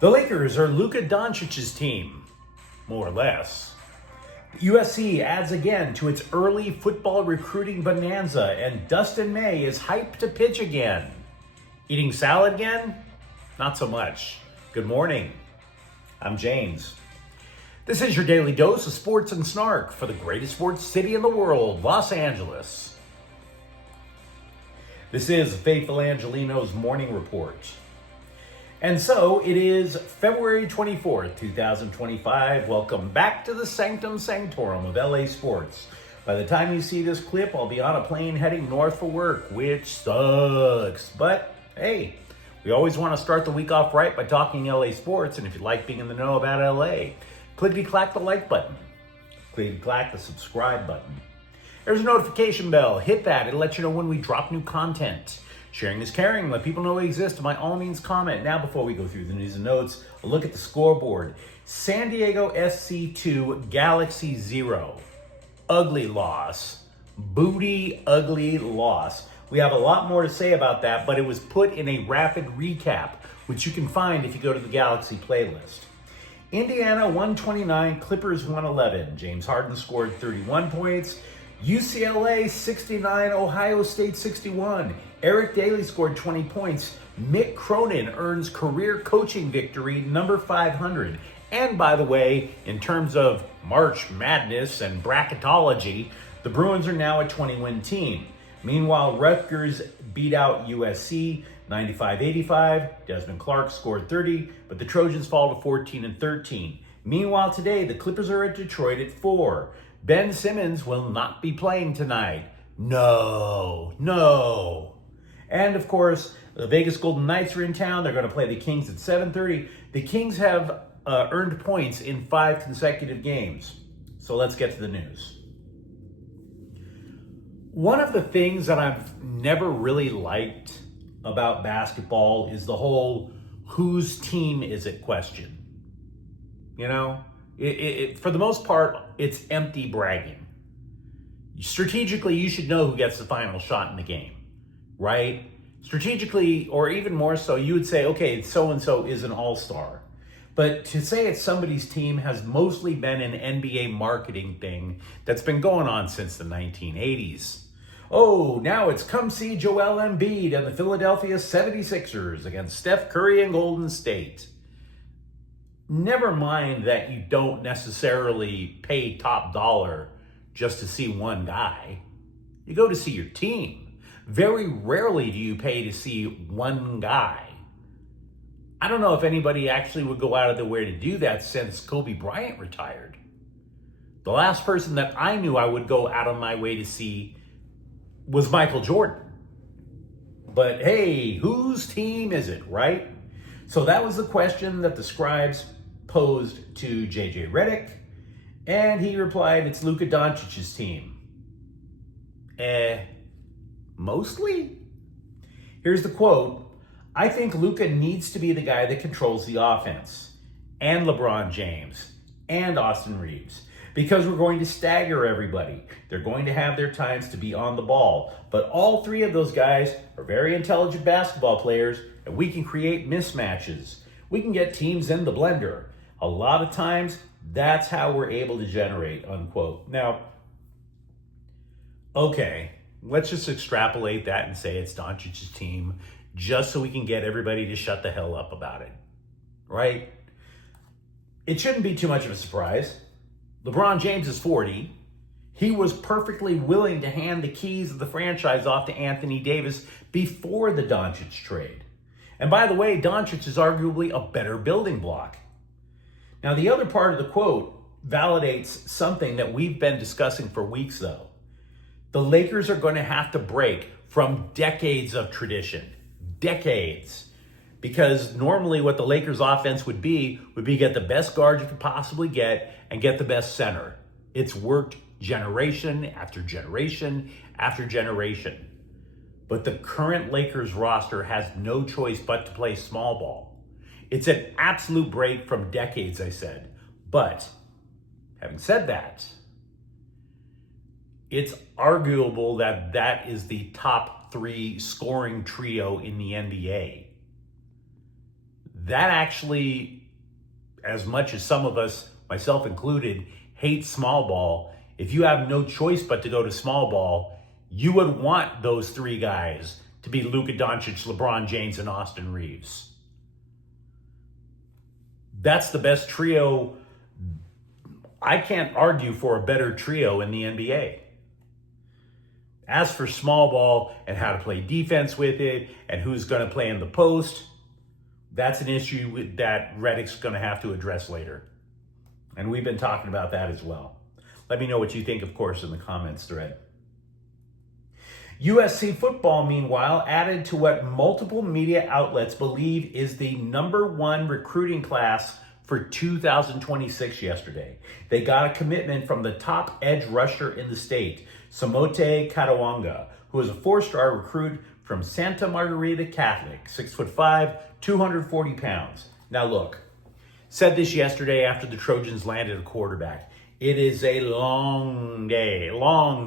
The Lakers are Luka Doncic's team, more or less. USC adds again to its early football recruiting bonanza, and Dustin May is hyped to pitch again. Eating salad again? Not so much. Good morning. I'm James. This is your daily dose of sports and snark for the greatest sports city in the world, Los Angeles. This is Faithful Angelenos Morning Report. And so it is February 24th, 2025. Welcome back to the Sanctum Sanctorum of LA Sports. By the time you see this clip, I'll be on a plane heading north for work, which sucks. But hey, we always want to start the week off right by talking LA sports. And if you like being in the know about LA, clickety-clack the like button. Clickety-clack the subscribe button. There's a notification bell. Hit that. It'll let you know when we drop new content. Sharing is caring. Let people know we exist. And by all means, comment. Now, before we go through the news and notes, a look at the scoreboard. San Diego SC 2, Galaxy 0. Ugly loss. Booty, ugly loss. We have a lot more to say about that, but it was put in a rapid recap, which you can find if you go to the Galaxy playlist. Indiana 129, Clippers 111. James Harden scored 31 points. UCLA 69, Ohio State 61. Eric Daly scored 20 points. Mick Cronin earns career coaching victory number 500. And by the way, in terms of March Madness and bracketology, the Bruins are now a 20-win team. Meanwhile, Rutgers beat out USC 95-85. Desmond Clark scored 30, but the Trojans fall to 14-13. Meanwhile, today, the Clippers are at Detroit at 4. Ben Simmons will not be playing tonight. No. And of course, the Vegas Golden Knights are in town. They're going to play the Kings at 7:30. The Kings have earned points in 5 consecutive games. So let's get to the news. One of the things that I've never really liked about basketball is the whole whose team is it question. You know, for the most part, it's empty bragging. Strategically, you should know who gets the final shot in the game, right? Strategically, or even more so, you would say, okay, so-and-so is an all-star. But to say it's somebody's team has mostly been an NBA marketing thing that's been going on since the 1980s. Oh, now it's come see Joel Embiid and the Philadelphia 76ers against Steph Curry and Golden State. Never mind that you don't necessarily pay top dollar just to see one guy. You go to see your team. Very rarely do you pay to see one guy. I don't know if anybody actually would go out of their way to do that since Kobe Bryant retired. The last person that I knew I would go out of my way to see was Michael Jordan. But hey, whose team is it, right? So that was the question that the scribes posed to JJ Redick, and he replied, it's Luka Doncic's team. Mostly? Here's the quote. I think Luka needs to be the guy that controls the offense, and LeBron James, and Austin Reeves, because we're going to stagger everybody. They're going to have their times to be on the ball. But all three of those guys are very intelligent basketball players, and we can create mismatches. We can get teams in the blender. A lot of times, that's how we're able to generate, unquote. Now, okay, let's just extrapolate that and say it's Doncic's team, just so we can get everybody to shut the hell up about it, right? It shouldn't be too much of a surprise. LeBron James is 40. He was perfectly willing to hand the keys of the franchise off to Anthony Davis before the Doncic trade. And by the way, Doncic is arguably a better building block. Now, the other part of the quote validates something that we've been discussing for weeks, though. The Lakers are going to have to break from decades of tradition. Decades. Because normally what the Lakers offense would be get the best guard you could possibly get and get the best center. It's worked generation after generation after generation. But the current Lakers roster has no choice but to play small ball. It's an absolute break from decades, I said. But having said that, it's arguable that that is the top 3 scoring trio in the NBA. that actually, as much as some of us, myself included, hate small ball, if you have no choice but to go to small ball, you would want those three guys to be Luka Doncic, LeBron James, and Austin Reeves. That's the best trio. I can't argue for a better trio in the NBA. As for small ball and how to play defense with it and who's going to play in the post, that's an issue that Redick's going to have to address later. And we've been talking about that as well. Let me know what you think, of course, in the comments thread. USC football, meanwhile, added to what multiple media outlets believe is the #1 recruiting class for 2026 yesterday. They got a commitment from the top edge rusher in the state, Samote Katawanga, who is a 4-star recruit from Santa Margarita Catholic, 6'5", 240 pounds. Now look, said this yesterday after the Trojans landed a quarterback. It is a long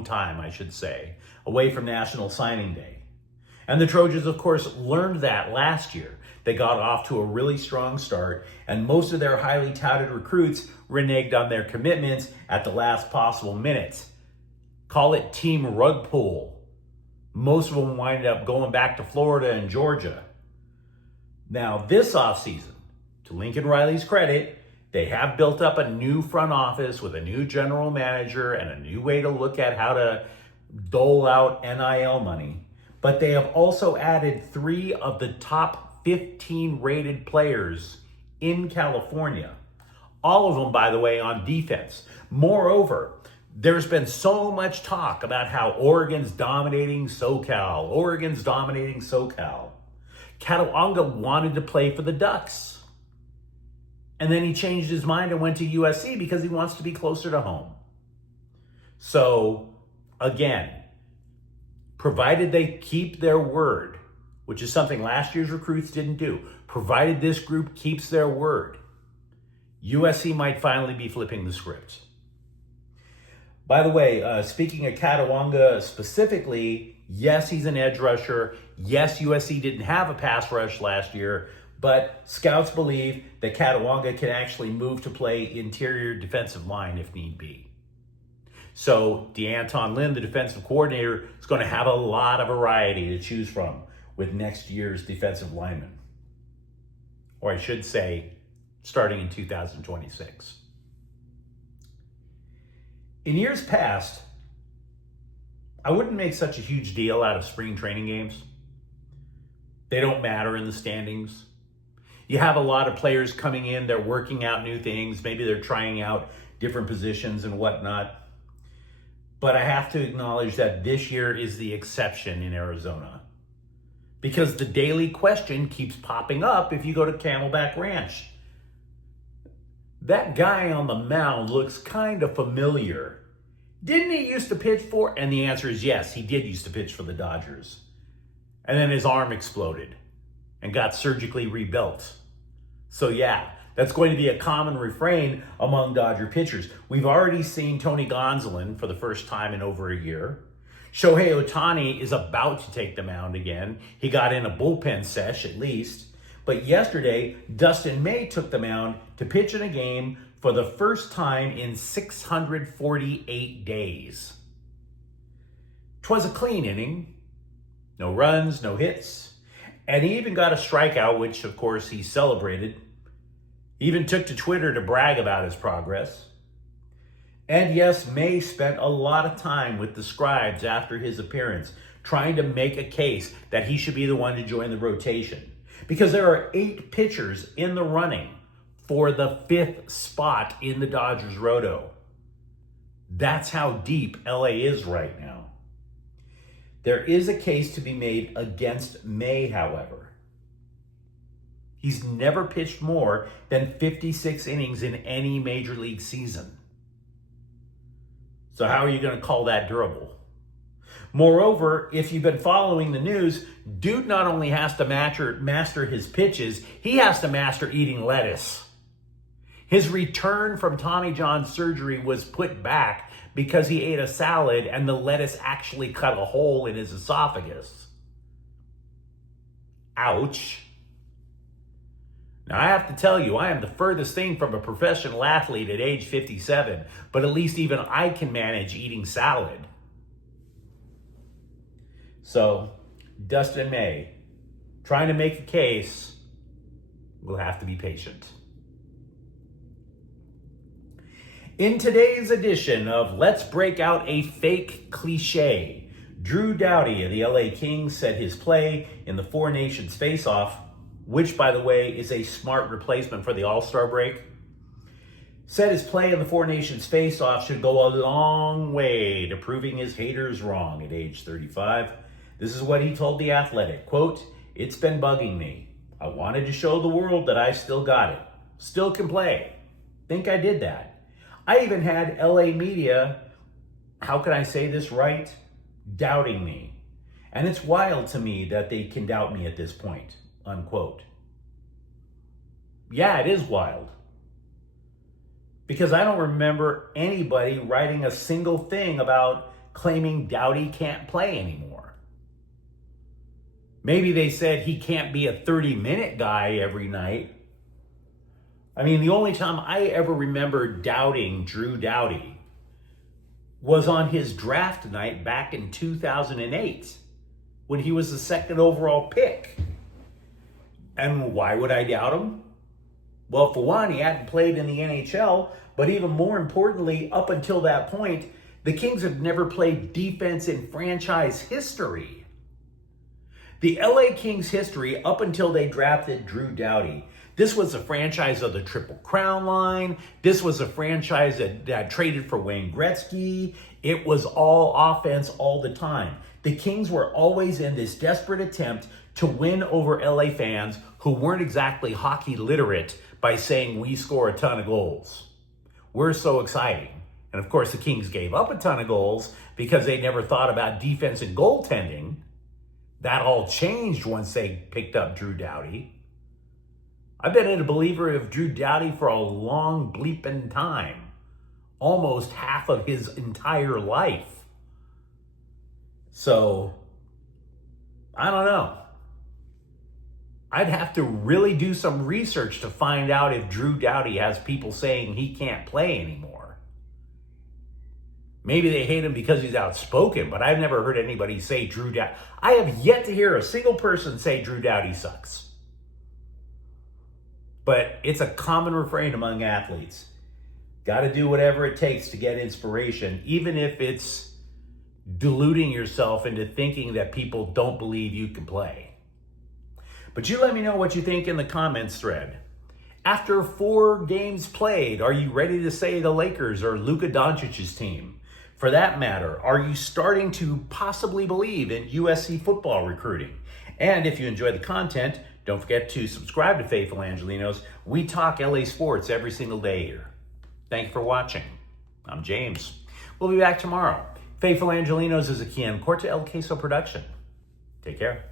time, I should say, away from National Signing Day. And the Trojans, of course, learned that last year. They got off to a really strong start, and most of their highly touted recruits reneged on their commitments at the last possible minute. Call it team rug pull. Most of them winded up going back to Florida and Georgia. Now, this offseason, to Lincoln Riley's credit, they have built up a new front office with a new general manager and a new way to look at how to dole out NIL money. But they have also added 3 of the top 15 rated players in California. All of them, by the way, on defense. Moreover, there's been so much talk about how Oregon's dominating SoCal. Katawanga wanted to play for the Ducks. And then he changed his mind and went to USC because he wants to be closer to home. So, again, provided they keep their word, which is something last year's recruits didn't do, provided this group keeps their word, USC might finally be flipping the script. By the way, speaking of Katawanga specifically, yes, he's an edge rusher. Yes, USC didn't have a pass rush last year, but scouts believe that Katawanga can actually move to play interior defensive line if need be. So DeAnton Lynn, the defensive coordinator, is going to have a lot of variety to choose from with next year's defensive linemen. Or I should say, starting in 2026. In years past, I wouldn't make such a huge deal out of spring training games. They don't matter in the standings. You have a lot of players coming in, they're working out new things, maybe they're trying out different positions and whatnot. But I have to acknowledge that this year is the exception in Arizona. Because the daily question keeps popping up if you go to Camelback Ranch. That guy on the mound looks kind of familiar. Didn't he used to pitch for? And the answer is yes, he did used to pitch for the Dodgers. And then his arm exploded and got surgically rebuilt. So yeah, that's going to be a common refrain among Dodger pitchers. We've already seen Tony Gonsolin for the first time in over a year. Shohei Ohtani is about to take the mound again. He got in a bullpen sesh at least. But yesterday, Dustin May took the mound to pitch in a game for the first time in 648 days. 'Twas a clean inning. No runs, no hits. And he even got a strikeout, which of course he celebrated. He even took to Twitter to brag about his progress. And yes, May spent a lot of time with the scribes after his appearance, trying to make a case that he should be the one to join the rotation. Because there are 8 pitchers in the running for the 5th spot in the Dodgers roto. That's how deep LA is right now. There is a case to be made against May, however. He's never pitched more than 56 innings in any major league season. So how are you going to call that durable? Moreover, if you've been following the news, dude not only has to master his pitches, he has to master eating lettuce. His return from Tommy John surgery was put back because he ate a salad and the lettuce actually cut a hole in his esophagus. Ouch. Now, I have to tell you, I am the furthest thing from a professional athlete at age 57, but at least even I can manage eating salad. So, Dustin May, trying to make a case, will have to be patient. In today's edition of Let's Break Out a Fake Cliche, Drew Doughty of the LA Kings said his play in the Four Nations face-off, which, by the way, is a smart replacement for the All-Star break, said his play in the Four Nations face-off should go a long way to proving his haters wrong at age 35. This is what he told The Athletic, quote, "It's been bugging me. I wanted to show the world that I still got it. Still can play. Think I did that. I even had LA media, how can I say this right, doubting me. And it's wild to me that they can doubt me at this point," unquote. Yeah, it is wild. Because I don't remember anybody writing a single thing about claiming Doughty can't play anymore. Maybe they said he can't be a 30-minute guy every night. I mean, the only time I ever remember doubting Drew Doughty was on his draft night back in 2008 when he was the second overall pick. And why would I doubt him? Well, for one, he hadn't played in the NHL, but even more importantly, up until that point, the Kings had never played defense in franchise history. The LA Kings history up until they drafted Drew Doughty. This was a franchise of the Triple Crown line. This was a franchise that traded for Wayne Gretzky. It was all offense all the time. The Kings were always in this desperate attempt to win over LA fans who weren't exactly hockey literate by saying we score a ton of goals. We're so exciting. And of course, the Kings gave up a ton of goals because they never thought about defense and goaltending. That all changed once they picked up Drew Doughty. I've been a believer of Drew Doughty for a long bleeping time. Almost half of his entire life. So, I don't know. I'd have to really do some research to find out if Drew Doughty has people saying he can't play anymore. Maybe they hate him because he's outspoken, but I've never heard anybody say Drew Doughty. I have yet to hear a single person say Drew Doughty sucks. But it's a common refrain among athletes. Got to do whatever it takes to get inspiration, even if it's deluding yourself into thinking that people don't believe you can play. But you let me know what you think in the comments thread. After 4 games played, are you ready to say the Lakers or Luka Doncic's team? For that matter, are you starting to possibly believe in USC football recruiting? And if you enjoy the content, don't forget to subscribe to Faithful Angelenos. We talk LA sports every single day here. Thank you for watching. I'm James. We'll be back tomorrow. Faithful Angelenos is a Kian Corta El Queso production. Take care.